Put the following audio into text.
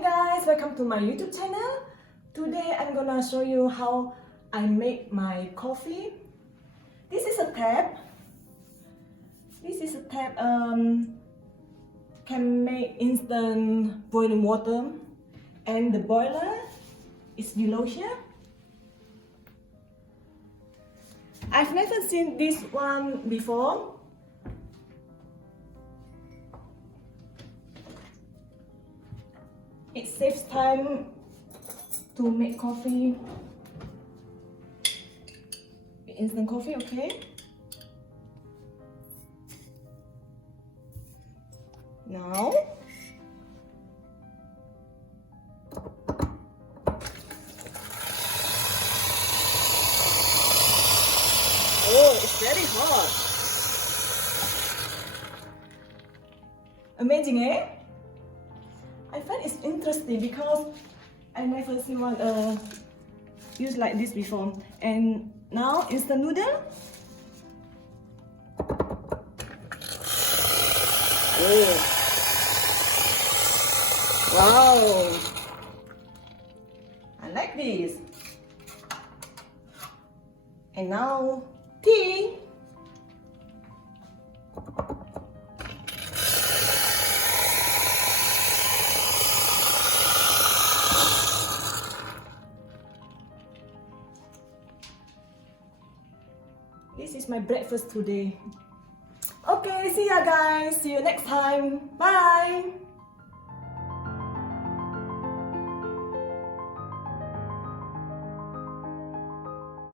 Hey guys, welcome to my YouTube channel. Today I'm gonna show you how I make my coffee. This is a tap. Can make instant boiling water, and the boiler is below here. I've never seen this one before. It saves time to make coffee, instant coffee, okay? Now, oh, it's very hot. Amazing, eh? I find it's interesting because I never seen one used like this before. And now instant noodle. Oh. Wow. I like this. And now tea. This is my breakfast today. Okay, see ya guys. See you next time. Bye.